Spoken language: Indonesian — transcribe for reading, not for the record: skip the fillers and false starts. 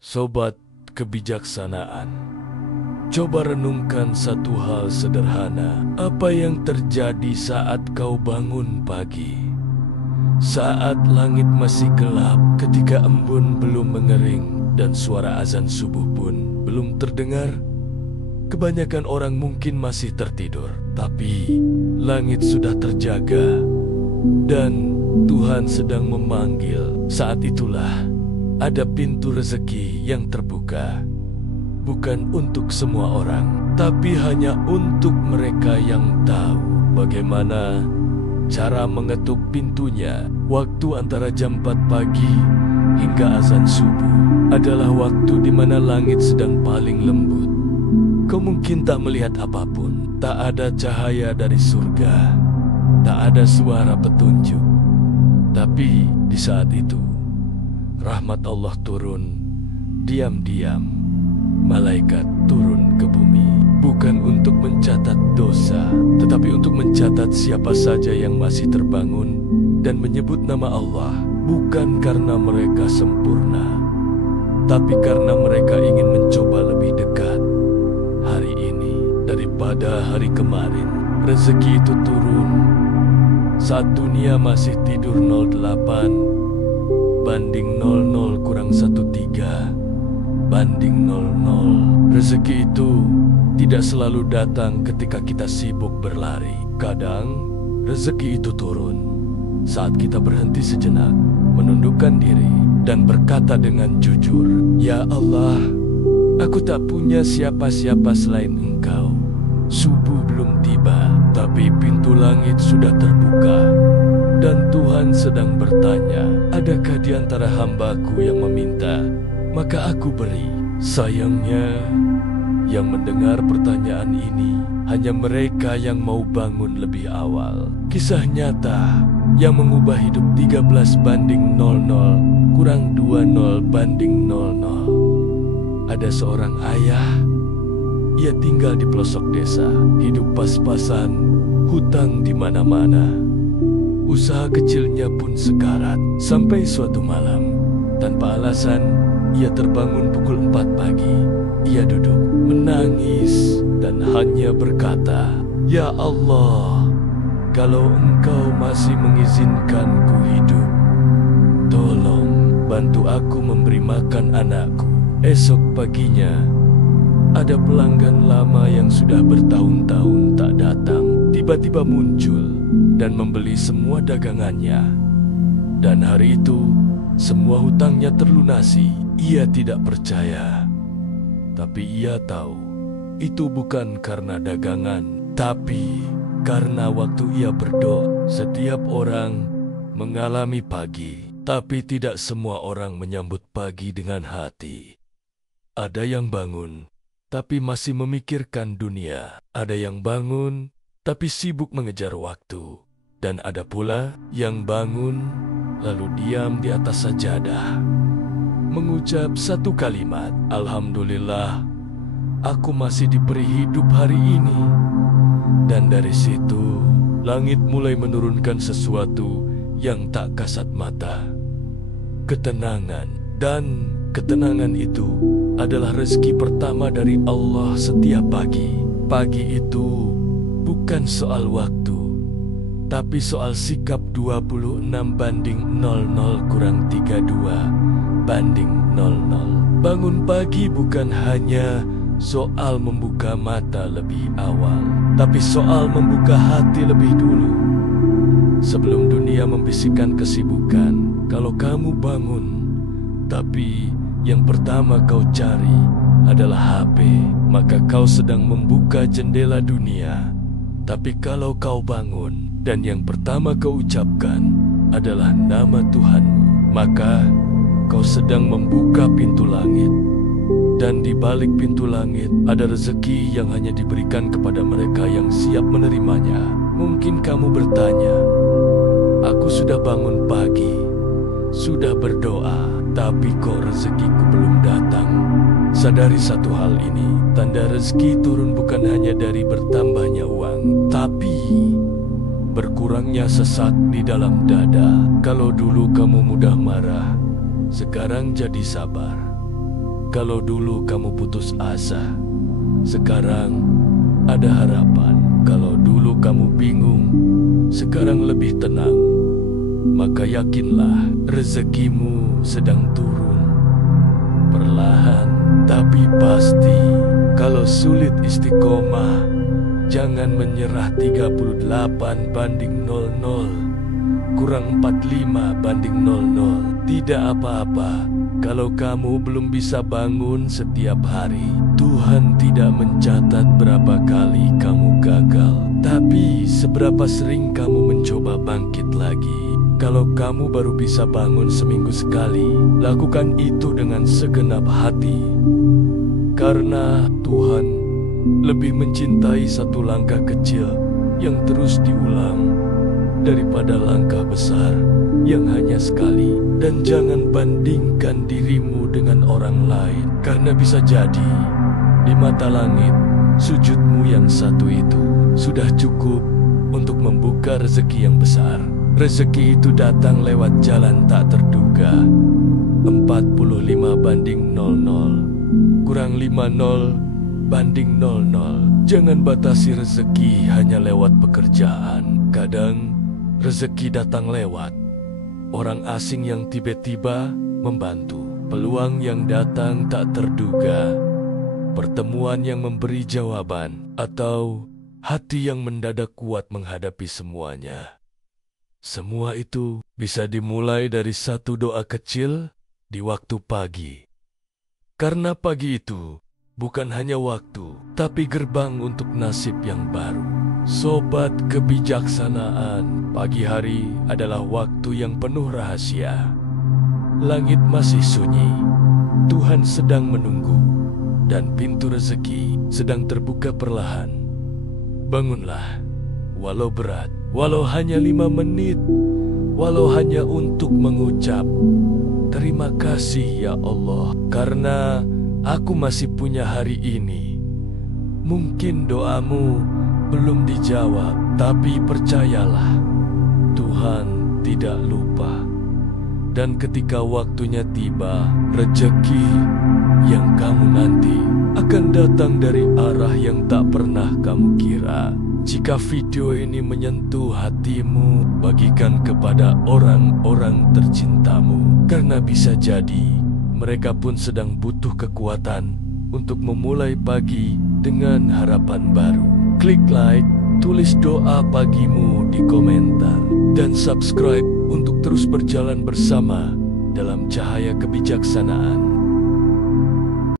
Sobat kebijaksanaan, coba renungkan satu hal sederhana. Apa yang terjadi saat kau bangun pagi? Saat langit masih gelap, ketika embun belum mengering dan suara azan subuh pun belum terdengar. Kebanyakan orang mungkin masih tertidur, tapi langit sudah terjaga dan Tuhan sedang memanggil. Saat itulah ada pintu rezeki yang terbuka, bukan untuk semua orang, tapi hanya untuk mereka yang tahu bagaimana cara mengetuk pintunya. Waktu antara jam 4 pagi hingga azan subuh adalah waktu di mana langit sedang paling lembut. Kau mungkin tak melihat apapun, tak ada cahaya dari surga, tak ada suara petunjuk. Tapi di saat itu, rahmat Allah turun, diam-diam, malaikat turun ke bumi. Bukan untuk mencatat dosa, tetapi untuk mencatat siapa saja yang masih terbangun dan menyebut nama Allah. Bukan karena mereka sempurna, tapi karena mereka ingin mencoba lebih dekat hari ini daripada hari kemarin. Rezeki itu turun saat dunia masih tidur 08 banding 00 kurang 13 banding 00. Rezeki itu tidak selalu datang ketika kita sibuk berlari. Kadang rezeki itu turun saat kita berhenti sejenak, menundukkan diri dan berkata dengan jujur, "Ya Allah, aku tak punya siapa-siapa selain Engkau. Subuh belum tiba, tapi pintu langit sudah terbuka. Dan Tuhan sedang bertanya, adakah di antara hamba-Ku yang meminta? Maka aku beri." Sayangnya, yang mendengar pertanyaan ini hanya mereka yang mau bangun lebih awal. Kisah nyata yang mengubah hidup 13 banding 00 kurang 20 banding 00. Ada seorang ayah, ia tinggal di pelosok desa, hidup pas-pasan, hutang di mana-mana. Usaha kecilnya pun sekarat. Sampai suatu malam, tanpa alasan, ia terbangun pukul 4 pagi. Ia duduk, menangis, dan hanya berkata, "Ya Allah, kalau Engkau masih mengizinkanku hidup, tolong bantu aku memberi makan anakku." Esok paginya, ada pelanggan lama yang sudah bertahun-tahun tak datang, tiba-tiba muncul dan membeli semua dagangannya. Dan hari itu, semua hutangnya terlunasi. Ia tidak percaya, tapi ia tahu itu bukan karena dagangan, tapi karena waktu ia berdoa. Setiap orang mengalami pagi, tapi tidak semua orang menyambut pagi dengan hati. Ada yang bangun, tapi masih memikirkan dunia. Ada yang bangun, tapi sibuk mengejar waktu. Dan ada pula yang bangun, lalu diam di atas sajadah, mengucap satu kalimat, "Alhamdulillah, aku masih diberi hidup hari ini." Dan dari situ, langit mulai menurunkan sesuatu yang tak kasat mata. Ketenangan. Dan ketenangan itu adalah rezeki pertama dari Allah setiap pagi. Pagi itu bukan soal waktu, tapi soal sikap 26 banding 00 kurang 32 banding 00. Bangun pagi bukan hanya soal membuka mata lebih awal, tapi soal membuka hati lebih dulu. Sebelum dunia membisikkan kesibukan, kalau kamu bangun, tapi yang pertama kau cari adalah HP, maka kau sedang membuka jendela dunia. Tapi kalau kau bangun dan yang pertama kau ucapkan adalah nama Tuhanmu, maka kau sedang membuka pintu langit. Dan di balik pintu langit ada rezeki yang hanya diberikan kepada mereka yang siap menerimanya. Mungkin kamu bertanya, "Aku sudah bangun pagi, sudah berdoa, tapi kok rezekiku belum datang?" Sadari satu hal ini, tanda rezeki turun bukan hanya dari bertambahnya uang, tapi berkurangnya sesak di dalam dada. Kalau dulu kamu mudah marah, sekarang jadi sabar. Kalau dulu kamu putus asa, sekarang ada harapan. Kalau dulu kamu bingung, sekarang lebih tenang. Maka yakinlah, rezekimu sedang turun. Perlahan tapi pasti. Kalau sulit istiqomah, jangan menyerah. 38/00, kurang 45/00. Tidak apa-apa kalau kamu belum bisa bangun setiap hari. Tuhan tidak mencatat berapa kali kamu gagal, tapi seberapa sering kamu mencoba bangkit lagi. Kalau kamu baru bisa bangun seminggu sekali, lakukan itu dengan segenap hati. Karena Tuhan lebih mencintai satu langkah kecil yang terus diulang daripada langkah besar yang hanya sekali. Dan jangan bandingkan dirimu dengan orang lain, karena bisa jadi di mata langit sujudmu yang satu itu sudah cukup untuk membuka rezeki yang besar. Rezeki itu datang lewat jalan tak terduga. 45/00, kurang 50/00. Jangan batasi rezeki hanya lewat pekerjaan. Kadang rezeki datang lewat orang asing yang tiba-tiba membantu, peluang yang datang tak terduga, pertemuan yang memberi jawaban, atau hati yang mendadak kuat menghadapi semuanya. Semua itu bisa dimulai dari satu doa kecil di waktu pagi. Karena pagi itu bukan hanya waktu, tapi gerbang untuk nasib yang baru. Sobat kebijaksanaan, pagi hari adalah waktu yang penuh rahasia. Langit masih sunyi, Tuhan sedang menunggu, dan pintu rezeki sedang terbuka perlahan. Bangunlah, walau berat, walau hanya 5 menit, walau hanya untuk mengucap, terima kasih ya Allah, karena aku masih punya hari ini. Mungkin doamu belum dijawab, tapi percayalah, Tuhan tidak lupa. Dan ketika waktunya tiba, rezeki yang kamu nanti akan datang dari arah yang tak pernah kamu kira. Jika video ini menyentuh hatimu, bagikan kepada orang-orang tercintamu, karena bisa jadi mereka pun sedang butuh kekuatan untuk memulai pagi dengan harapan baru. Klik like, tulis doa pagimu di komentar, dan subscribe untuk terus berjalan bersama dalam cahaya kebijaksanaan.